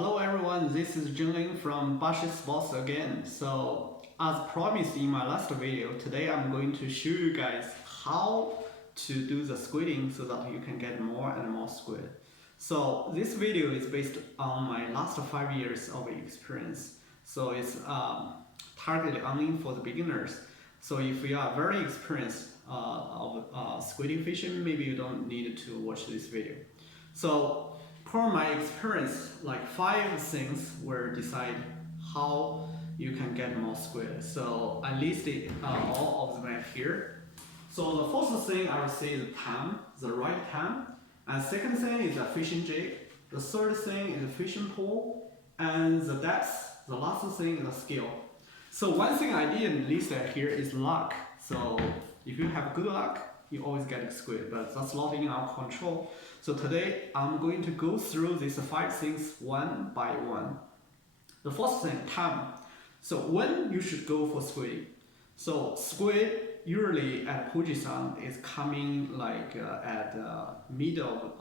Hello everyone, this is Jigging from bashilure again. So as promised in my last video, today I'm going to show you guys how to do the squiding so that you can get more and more squid. So this video is based on my last 5 years of experience. So it's targeted only for the beginners. So if you are very experienced of squiding fishing, maybe you don't need to watch this video. So for my experience, like 5 things will decide how you can get more squid. So I listed all of them here. So the first thing I would say is time, the right time. And second thing is a fishing jig. The third thing is a fishing pole. And the depth, the last thing is a skill. So one thing I didn't list here is luck. So if you have good luck, you always get a squid, but that's not in our control. So today I'm going to go through these 5 things one by one. The first thing, time. So when you should go for squid. So squid usually at Puget Sound is coming like at mid of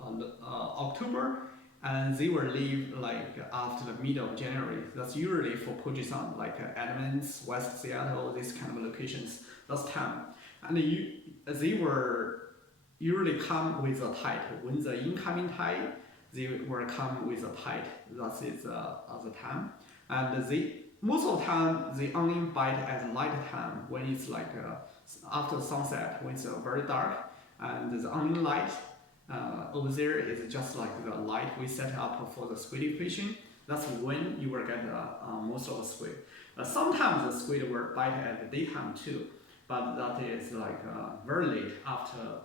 October, and they will leave like after the middle of January. That's usually for Puget Sound, like Edmonds, West Seattle, these kind of locations. That's time. And they will usually come with a tide. When the incoming tide, they will come with a tide. That is the time. And most of the time, they only bite at light time when it's like after sunset, when it's very dark, and the only light over there is just like the light we set up for the squid fishing. That's when you will get most of the squid. Sometimes the squid will bite at the daytime too, but that is like very late after,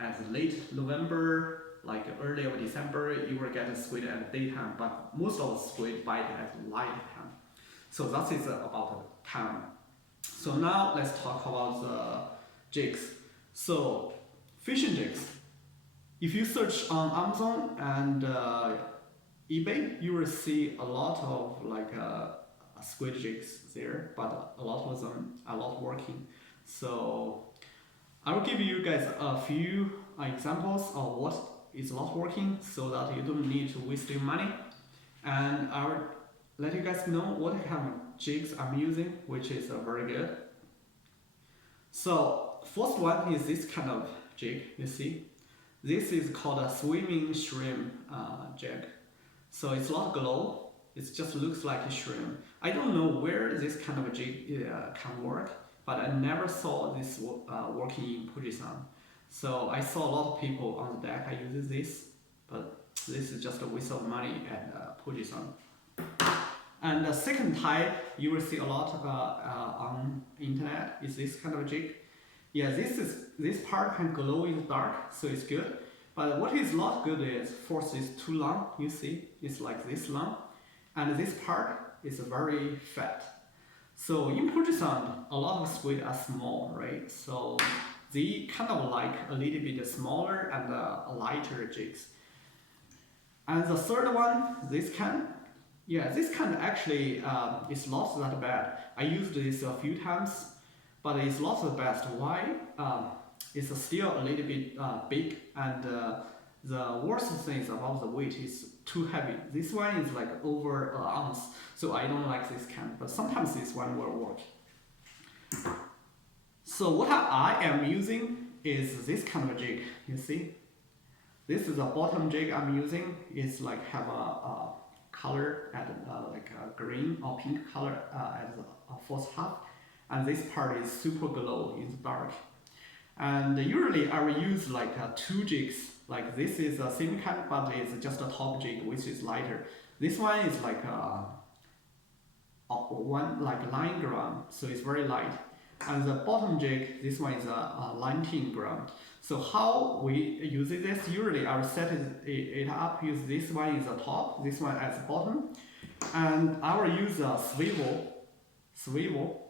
at late November, like early of December, you will get a squid at the daytime, but most of the squid bite at light time. So that is about the time. So now let's talk about the jigs. So fishing jigs. If you search on Amazon and eBay, you will see a lot of like squid jigs there, but a lot of them are not working. So I will give you guys a few examples of what is not working so that you don't need to waste your money. And I will let you guys know what kind of jigs I'm using, which is very good. So first one is this kind of jig, you see. This is called a swimming shrimp jig. So it's not glow, it just looks like a shrimp. I don't know where this kind of jig can work, but I never saw this working in Puget Sound. So I saw a lot of people on the deck use this, but this is just a waste of money at Puget Sound. And the second type you will see a lot on internet is this kind of jig. Yeah, this part can glow in the dark, so it's good. But what is not good is force is too long. You see, it's like this long, and this part is very fat. So in Puget Sound, a lot of squid are small, right? So they kind of like a little bit smaller and lighter jigs. And the third one, this kind. Yeah, this kind actually is not that bad. I used this a few times, but it's not the best. Why? It's still a little bit big, and the worst thing about the weight is too heavy. This one is like over an ounce, so I don't like this kind, but sometimes this one will work. So what I am using is this kind of jig, you see? This is the bottom jig I'm using. It's like have a color at like a green or pink color at the first half, and this part is super glow in the dark. And usually I will use like 2 jigs. Like this is the same kind, but it's just a top jig which is lighter. This one is like one like 9 gram, so it's very light. And the bottom jig, this one is 19 gram. So how we use this? Usually I will set it up. Use this one is the top, this one as the bottom, and I will use a swivel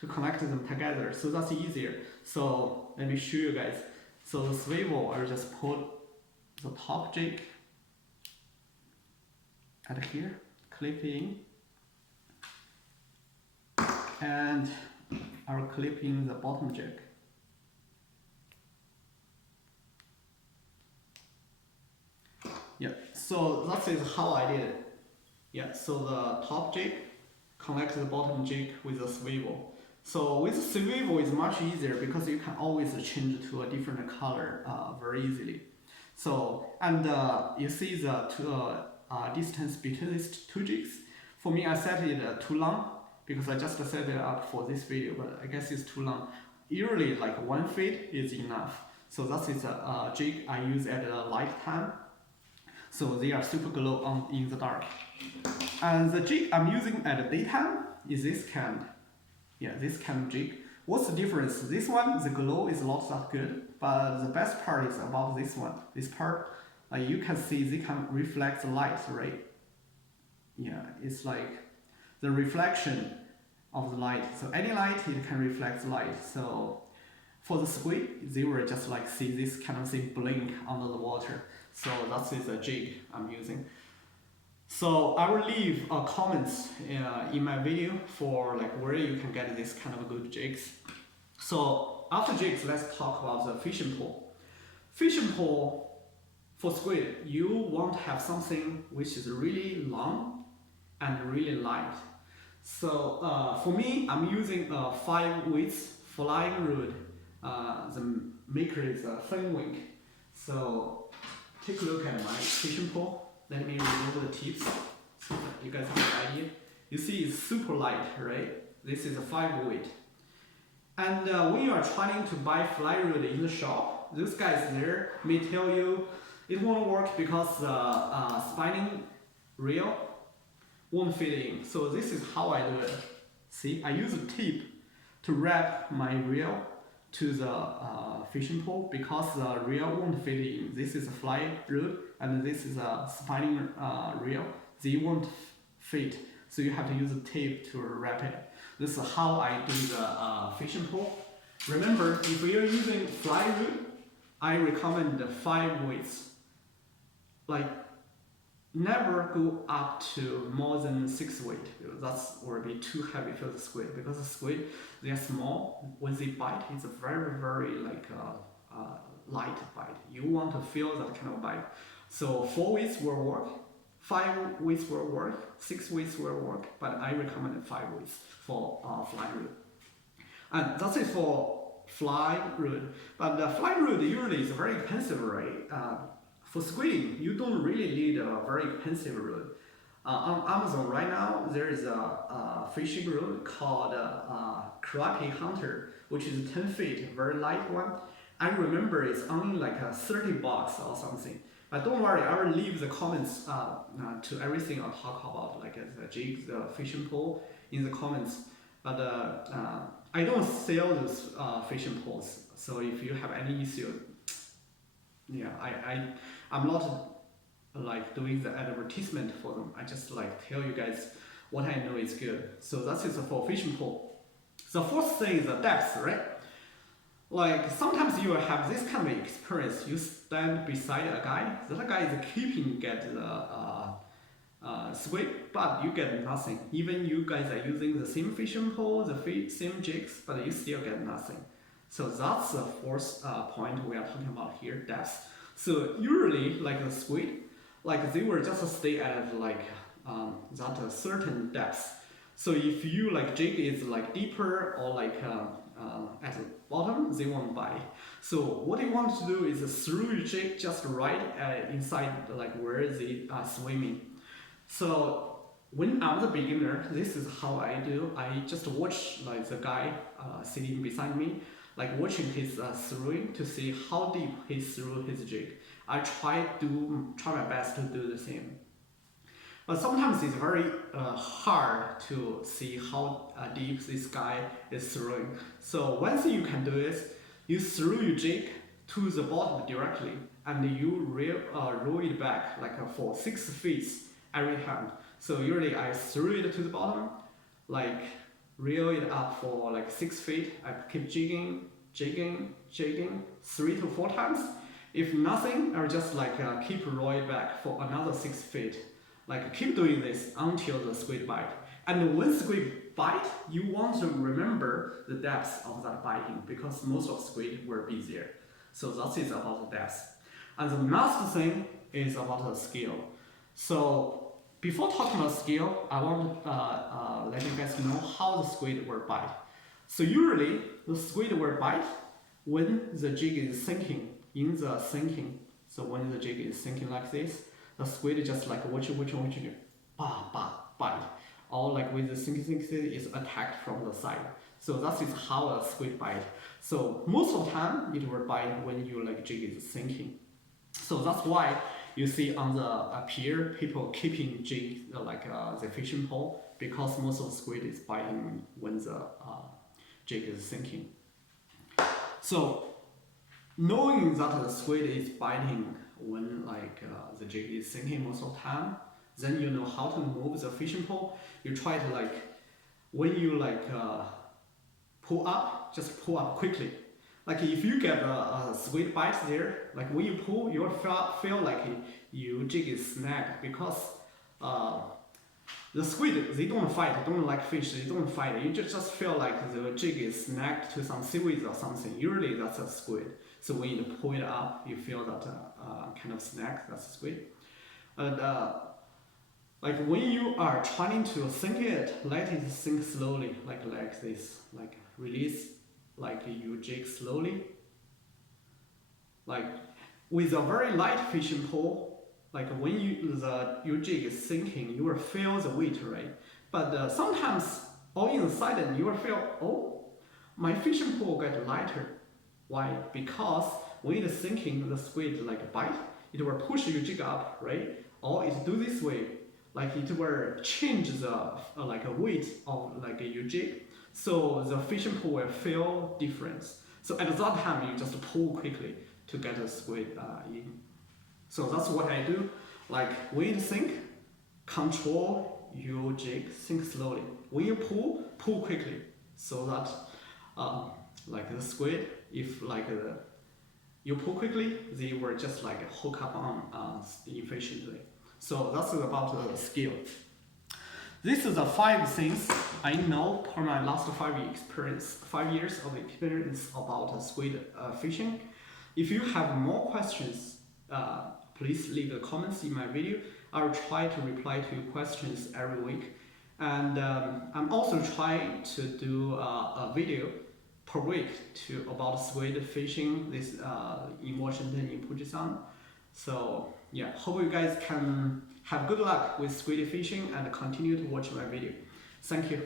to connect them together. So that's easier. So let me show you guys. So the swivel, I will just put the top jig at here, clip in, and I will clip in the bottom jig. Yeah, so that is how I did it. Yeah, so the top jig connects the bottom jig with the swivel. So with the swivel it's much easier because you can always change to a different color very easily. So, and you see the distance between these two jigs. For me, I set it too long because I just set it up for this video, but I guess it's too long. Usually like 1 feet is enough. So that is a jig I use at a light time. So they are super glow on in the dark. And the jig I'm using at the daytime is this kind. Yeah, this kind of jig. What's the difference? This one, the glow is not that good, but the best part is about this one. This part, you can see they can reflect the light, right? Yeah, it's like the reflection of the light. So any light, it can reflect the light. So for the squid, they will just like see this kind of thing blink under the water. So that is a jig I'm using. So I will leave comments in my video for like where you can get this kind of good jigs. So after jigs, let's talk about the fishing pole. Fishing pole for squid, you want to have something which is really long and really light. So for me, I'm using a 5 weights flying rod. The maker is Wing. So take a look at my fishing pole. Let me remove the tips so that you guys have an idea. You see it's super light, right? This is a 5 weight. And when you are trying to buy fly rod in the shop, those guys there may tell you it won't work because spinning reel won't fit in. So this is how I do it. See, I use a tip to wrap my reel to the fishing pole because the reel won't fit in. This is a fly rod and this is a spinning reel. They won't fit, so you have to use a tape to wrap it. This is how I do the fishing pole. Remember, if you're using fly rod, I recommend the 5 weights. Like, never go up to more than 6 weight. That will be too heavy for the squid because the squid, they are small. When they bite, it's a very, very like light bite. You want to feel that kind of bite. So 4 weights will work, 5 weights will work, 6 weights will work, but I recommend 5 weights for fly rod. And that's it for fly rod. But the fly rod usually is very expensive, right? For squiding, you don't really need a very expensive rod. On Amazon right now, there is a fishing rod called Crappie Hunter, which is 10 feet, very light one. I remember it's only like $30 or something. But don't worry, I will leave the comments to everything I'll talk about, like the jig, the fishing pole, in the comments. But I don't sell those fishing poles, so if you have any issue, yeah, I'm not like doing the advertisement for them. I just like tell you guys what I know is good. So that is for fishing pole. The fourth thing is the depth, right? Like sometimes you will have this kind of experience. You stand beside a guy. That guy is keeping get the squid, but you get nothing. Even you guys are using the same fishing pole, the same jigs, but you still get nothing. So that's the fourth point we are talking about here, depth. So usually, like the squid, like they will just stay at like that certain depth. So if you like jig is like deeper or like at the bottom, they won't bite. So what you want to do is throw your jig just right inside like where they are swimming. So when I'm the beginner, this is how I do. I just watch like the guy sitting beside me, like watching his throwing to see how deep he threw his jig. I try my best to do the same. But sometimes it's very hard to see how deep this guy is throwing. So one thing you can do is you throw your jig to the bottom directly and you roll it back like for 6 feet every time. So usually I throw it to the bottom, like reel it up for like 6 feet. I keep jigging 3 to 4 times. If nothing, I'll just like keep rolling back for another 6 feet. Like keep doing this until the squid bite. And when squid bite, you want to remember the depth of that biting because most of squid will be there. So that is about the depth. And the last thing is about the skill. So before talking about skill, I want to let you guys know how the squid will bite. So usually the squid will bite when the jig is sinking, in the sinking. So when the jig is sinking like this, the squid just like watch, bah, bah, bite. Or like with the sinking is attacked from the side. So that is how a squid bite. So most of the time it will bite when your like jig is sinking. So that's why you see on the pier people keeping jig the fishing pole, because most of the squid is biting when the jig is sinking. So knowing that the squid is biting when the jig is sinking most of the time, then you know how to move the fishing pole. You try to when you pull up, just pull up quickly. Like if you get a squid bite there, like when you pull, you will feel like your jig is snagged, because the squid, they don't fight, they don't like fish, they don't fight. You just feel like the jig is snagged to some seaweed or something. Usually that's a squid. So when you pull it up, you feel that kind of snag, that's a squid. And like when you are trying to sink it, let it sink slowly, like this, like release your jig slowly. Like with a very light fishing pole, like when your jig is sinking, you will feel the weight, right? But sometimes all in a sudden you will feel, oh, my fishing pole get lighter. Why? Because when it is sinking, the squid bite, it will push your jig up, right? Or it do this way, like it will change the weight of your jig. So the fishing pole will feel difference. So at that time, you just pull quickly to get the squid in. So that's what I do. Like when you sink, control your jig, sink slowly. When you pull, pull quickly, so that the squid, if you pull quickly, they will just hook up on efficiently. So that's about the skill. This is the 5 things I know from my last 5 years of experience about squid fishing. If you have more questions, please leave the comments in my video. I will try to reply to your questions every week. And I'm also trying to do a video per week about squid fishing in Washington, in Puget Sound. So yeah, hope you guys can have good luck with squid fishing and continue to watch my video. Thank you.